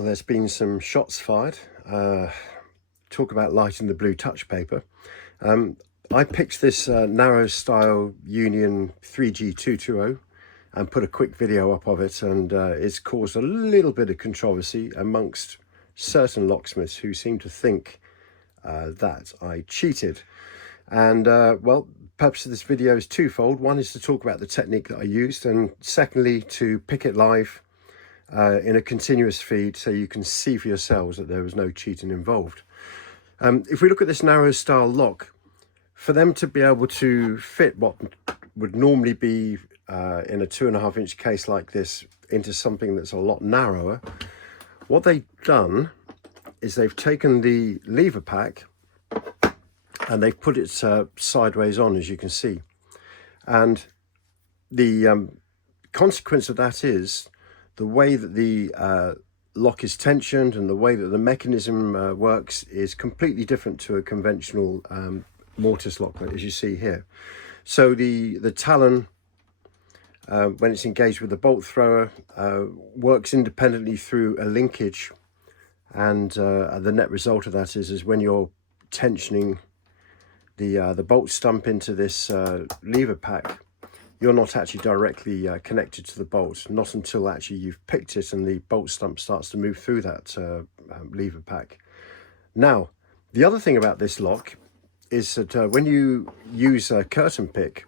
Well, there's been some shots fired. Talk about light in the blue touch paper. I picked this narrow style Union 3G220 and put a quick video up of it, and it's caused a little bit of controversy amongst certain locksmiths who seem to think that I cheated. And well, the purpose of this video is twofold. One is to talk about the technique that I used, and secondly to pick it live in a continuous feed so you can see for yourselves that there was no cheating involved. If we look at this narrow style lock, for them to be able to fit what would normally be in a 2.5 inch case like this into something that's a lot narrower, what they've done is they've taken the lever pack and they've put it sideways on, as you can see. And the consequence of that is the way that the lock is tensioned and the way that the mechanism works is completely different to a conventional mortice lock, as you see here. So the talon, when it's engaged with the bolt thrower, works independently through a linkage, and the net result of that is when you're tensioning the bolt stump into this lever pack, you're not actually directly connected to the bolt, not until actually you've picked it and the bolt stump starts to move through that lever pack. Now, the other thing about this lock is that when you use a curtain pick,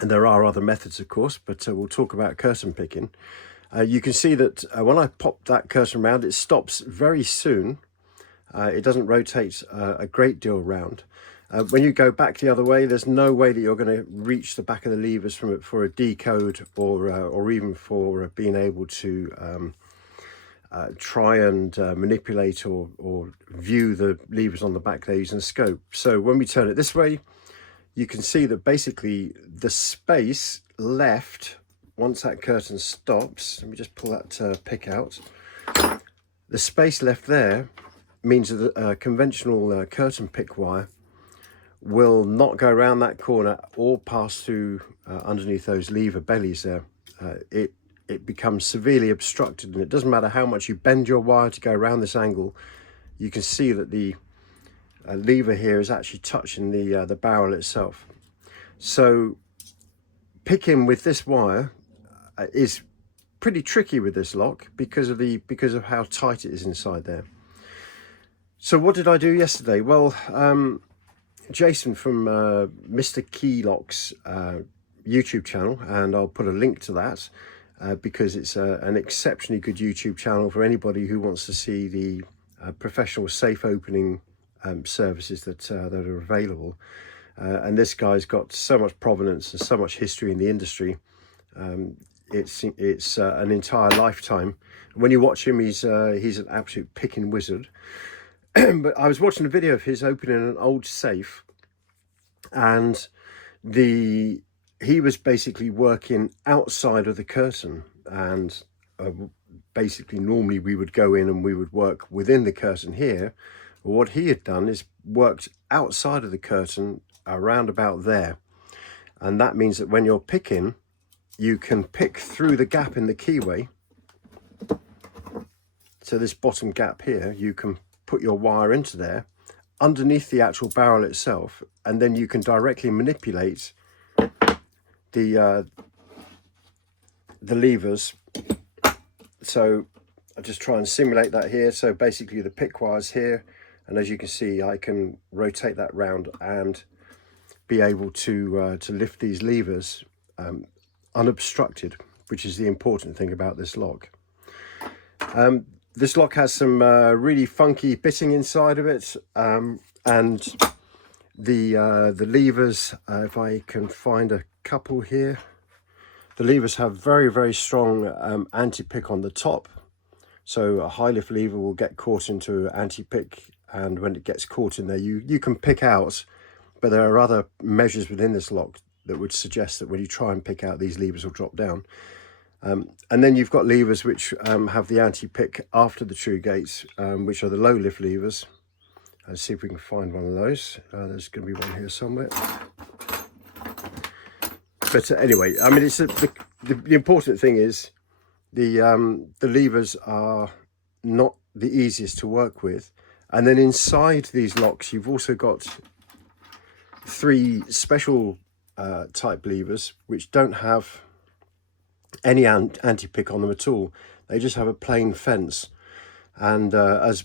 and there are other methods of course, but we'll talk about curtain picking, you can see that when I pop that curtain around, it stops very soon. It doesn't rotate a great deal round. When you go back the other way, there's no way that you're going to reach the back of the levers from it for a decode or even for being able to try and manipulate or view the levers on the back there using a scope. So when we turn it this way, you can see that basically the space left once that curtain stops, let me just pull that pick out, the space left there means that a conventional curtain pick wire will not go around that corner or pass through underneath those lever bellies there. It becomes severely obstructed, and it doesn't matter how much you bend your wire to go around this angle, you can see that the lever here is actually touching the barrel itself. So picking with this wire is pretty tricky with this lock because of how tight it is inside there. So what did I do yesterday? Well, Jason from Mr. Keylock's YouTube channel, and I'll put a link to that because it's an exceptionally good YouTube channel for anybody who wants to see the professional safe opening services that are available. And this guy's got so much provenance and so much history in the industry. It's an entire lifetime. When you watch him, he's an absolute picking wizard. But I was watching a video of his opening an old safe, and he was basically working outside of the curtain, and basically normally we would go in and we would work within the curtain here. But what he had done is worked outside of the curtain around about there, and that means that when you're picking, you can pick through the gap in the keyway. So this bottom gap here, you can put your wire into there underneath the actual barrel itself, and then you can directly manipulate the levers. So I'll just try and simulate that here. So basically the pick wire's here, and as you can see, I can rotate that round and be able to lift these levers unobstructed, which is the important thing about this lock. This lock has some really funky bitting inside of it, and the levers, if I can find a couple here, the levers have very strong anti-pick on the top. So a high lift lever will get caught into anti-pick, and when it gets caught in there, you can pick out, but there are other measures within this lock that would suggest that when you try and pick out, these levers will drop down. And then you've got levers which have the anti-pick after the true gates, which are the low lift levers. Let's see if we can find one of those. There's going to be one here somewhere. But anyway, I mean, it's the important thing is the levers are not the easiest to work with. And then inside these locks, you've also got 3 special type levers which don't have any anti-pick on them at all. They just have a plain fence. And as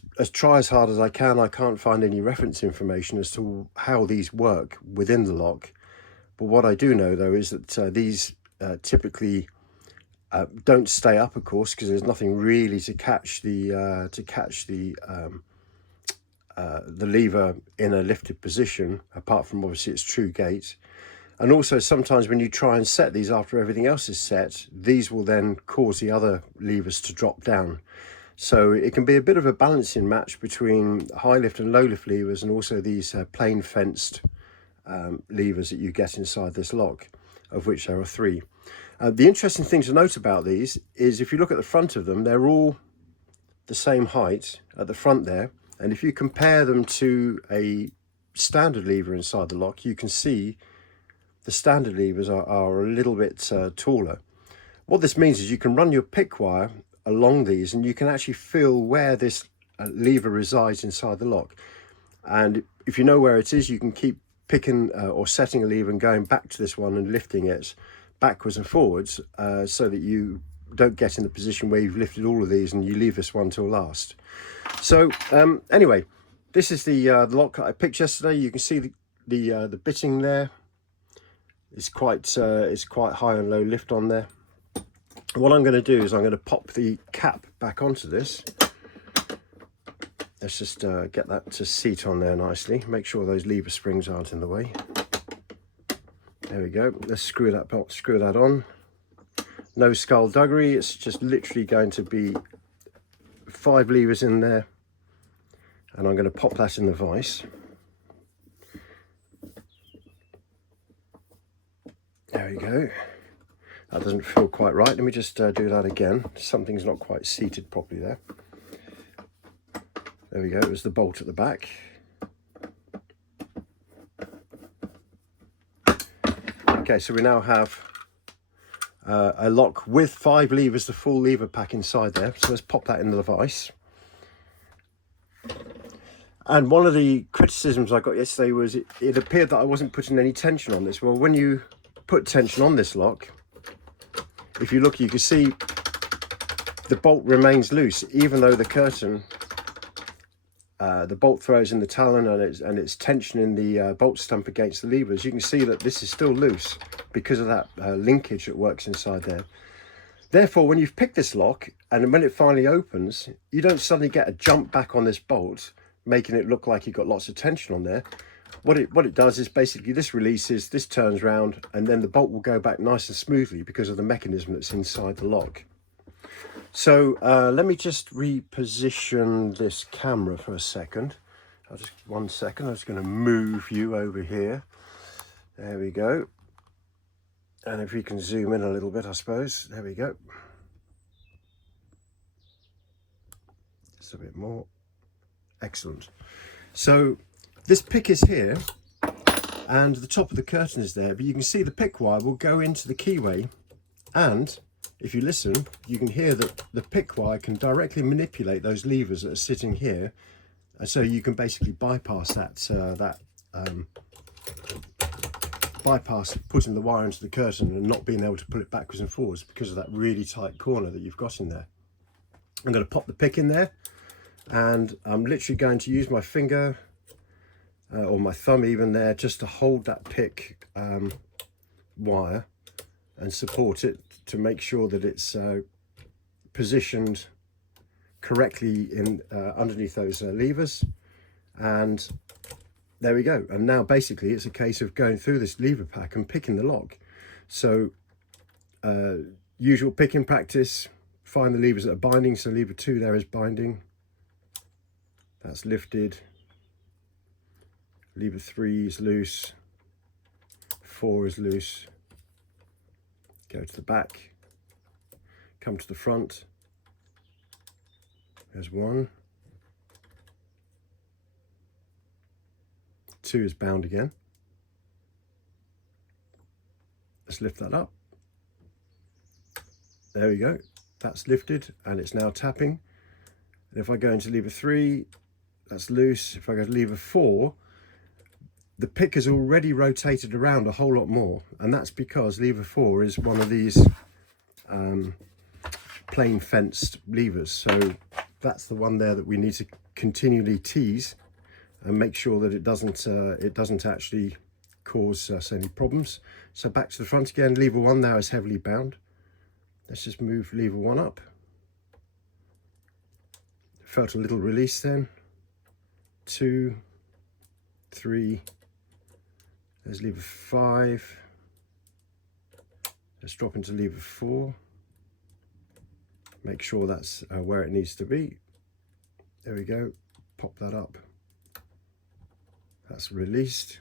hard as I can't find any reference information as to how these work within the lock. But what I do know though is that these typically don't stay up, of course, because there's nothing really to catch the lever in a lifted position, apart from obviously its true gate. And also sometimes when you try and set these after everything else is set, these will then cause the other levers to drop down. So it can be a bit of a balancing match between high lift and low lift levers, and also these plain fenced levers that you get inside this lock, of which there are 3. The interesting thing to note about these is if you look at the front of them, they're all the same height at the front there. And if you compare them to a standard lever inside the lock, you can see the standard levers are a little bit taller. What this means is you can run your pick wire along these and you can actually feel where this lever resides inside the lock. And if you know where it is, you can keep picking or setting a lever and going back to this one and lifting it backwards and forwards so that you don't get in the position where you've lifted all of these and you leave this one till last. So anyway, this is the lock that I picked yesterday. You can see the bitting there. It's quite high and low lift on there. What I'm going to do is I'm going to pop the cap back onto this. Let's just get that to seat on there nicely. Make sure those lever springs aren't in the way. There we go. Let's screw that on. No skullduggery. It's just literally going to be 5 levers in there, and I'm going to pop that in the vise. There we go. That doesn't feel quite right. Let me just do that again. Something's not quite seated properly there. There we go. It was the bolt at the back. Okay, so we now have a lock with 5 levers, the full lever pack inside there. So let's pop that into the vise. And one of the criticisms I got yesterday was it appeared that I wasn't putting any tension on this. Well, when you put tension on this lock, if you look, you can see the bolt remains loose, even though the curtain, the bolt throws in the talon and it's tensioning the bolt stump against the levers. You can see that this is still loose because of that linkage that works inside there. Therefore, when you've picked this lock and when it finally opens, you don't suddenly get a jump back on this bolt, making it look like you've got lots of tension on there. What it does is basically this releases, this turns round, and then the bolt will go back nice and smoothly because of the mechanism that's inside the lock. So let me just reposition this camera for a second. One second, I'm just going to move you over here. There we go. And if we can zoom in a little bit, I suppose. There we go. Just a bit more. Excellent. So this pick is here and the top of the curtain is there, but you can see the pick wire will go into the keyway, and if you listen, you can hear that the pick wire can directly manipulate those levers that are sitting here, and so you can basically bypass bypass putting the wire into the curtain and not being able to pull it backwards and forwards because of that really tight corner that you've got in there. I'm going to pop the pick in there, and I'm literally going to use my finger or my thumb even there just to hold that pick wire and support it to make sure that it's positioned correctly in underneath those levers. And there we go. And now basically it's a case of going through this lever pack and picking the lock. So usual picking practice, find the levers that are binding. So lever 2 there is binding, that's lifted. Lever 3 is loose, 4 is loose. Go to the back, come to the front. There's 1. 2 is bound again. Let's lift that up. There we go. That's lifted and it's now tapping. And if I go into lever 3, that's loose. If I go to lever 4, the pick has already rotated around a whole lot more, and that's because lever 4 is one of these plain fenced levers. So that's the one there that we need to continually tease and make sure that it doesn't actually cause us any problems. So back to the front again. Lever 1 now is heavily bound. Let's just move lever 1 up. Felt a little release then. 2, 3. There's lever 5. Let's drop into lever 4. Make sure that's where it needs to be. There we go. Pop that up. That's released.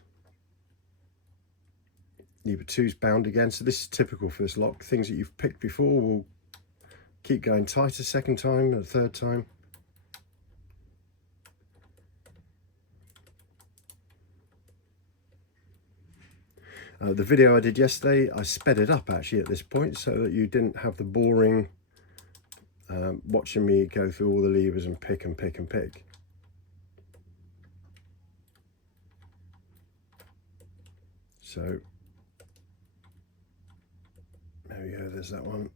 Lever 2's bound again. So this is typical for this lock. Things that you've picked before will keep going tight a second time and a third time. The video I did yesterday, I sped it up actually at this point so that you didn't have the boring watching me go through all the levers and pick and pick and pick. So there we go, there's that one.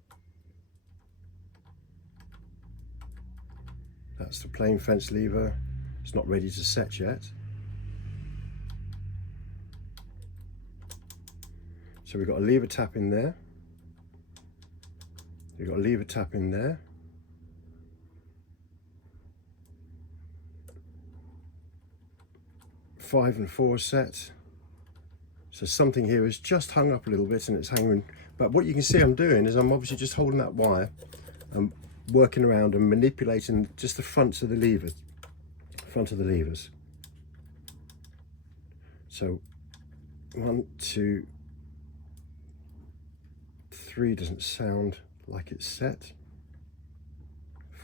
That's the plain fence lever. It's not ready to set yet. So we've got a lever tap in there. We've got a lever tap in there. Five and 4 set. So something here is just hung up a little bit and it's hanging. But what you can see I'm doing is I'm obviously just holding that wire and working around and manipulating just the fronts of the levers. So 1, 2, 3 doesn't sound like it's set.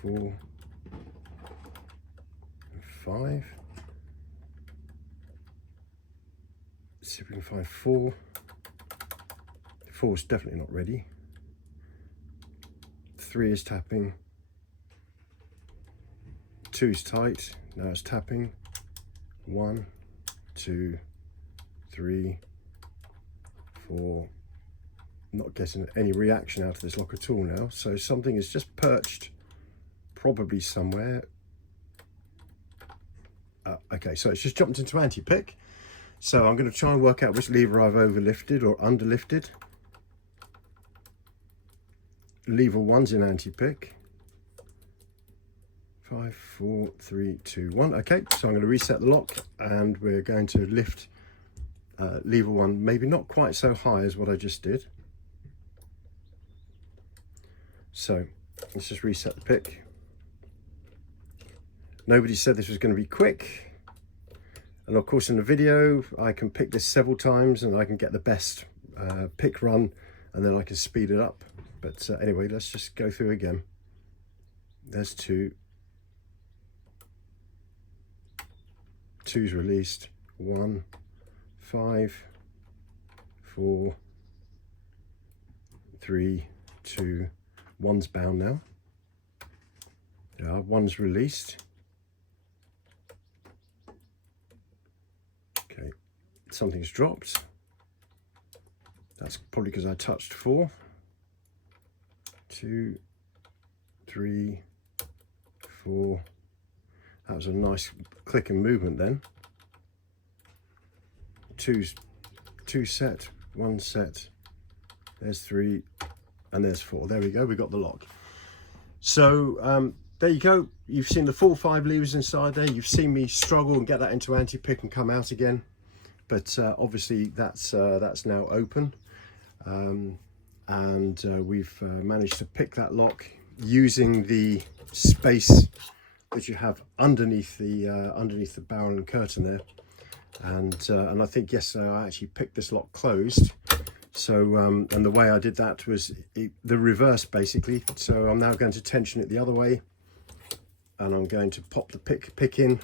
4 and 5. Let's see if we can find 4. 4 is definitely not ready. 3 is tapping. 2 is tight. Now it's tapping. 1, 2, 3, 4. Not getting any reaction out of this lock at all now. So something is just perched probably somewhere. Okay, so it's just jumped into anti-pick. So I'm going to try and work out which lever I've overlifted or underlifted. Lever 1's in anti-pick. 5, 4, 3, 2, 1. Okay, so I'm going to reset the lock and we're going to lift lever 1, maybe not quite so high as what I just did. So let's just reset the pick. Nobody said this was going to be quick. And of course in the video, I can pick this several times and I can get the best pick run and then I can speed it up. But anyway, let's just go through again. There's 2. 2's released. 1, 5, 4, 3, 2, 1's bound now. Yeah, 1's released. Okay, something's dropped. That's probably because I touched 4. 2, 3, 4. That was a nice click and movement then. 2's 2 set, 1 set. There's 3. And there's 4. There we go, we got the lock. So there you go. You've seen the full 5 levers inside there. You've seen me struggle and get that into anti-pick and come out again. But obviously that's now open. We've managed to pick that lock using the space that you have underneath the barrel and curtain there. And I think yesterday I actually picked this lock closed. So, and the way I did that was the reverse basically. So I'm now going to tension it the other way and I'm going to pop the pick in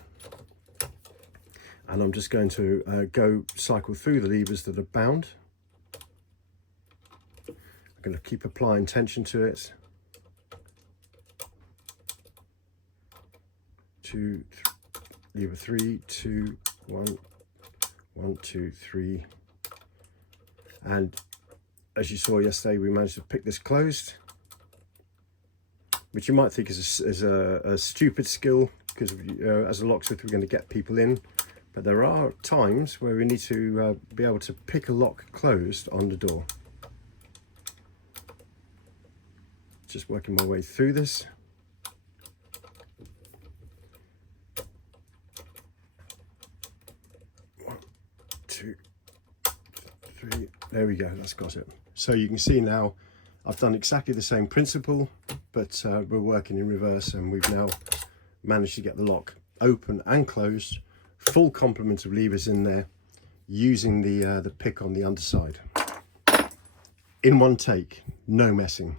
and I'm just going to go cycle through the levers that are bound. I'm going to keep applying tension to it. 2, lever 3, 2, 1, 1, 2, 3. And as you saw yesterday, we managed to pick this closed, which you might think is a stupid skill, because as a locksmith we're going to get people in, but there are times where we need to be able to pick a lock closed on the door. Just working my way through this. 1, 2, 3, there we go, that's got it. So you can see now I've done exactly the same principle, but we're working in reverse, and we've now managed to get the lock open and closed, full complement of levers in there, using the pick on the underside. In one take, no messing.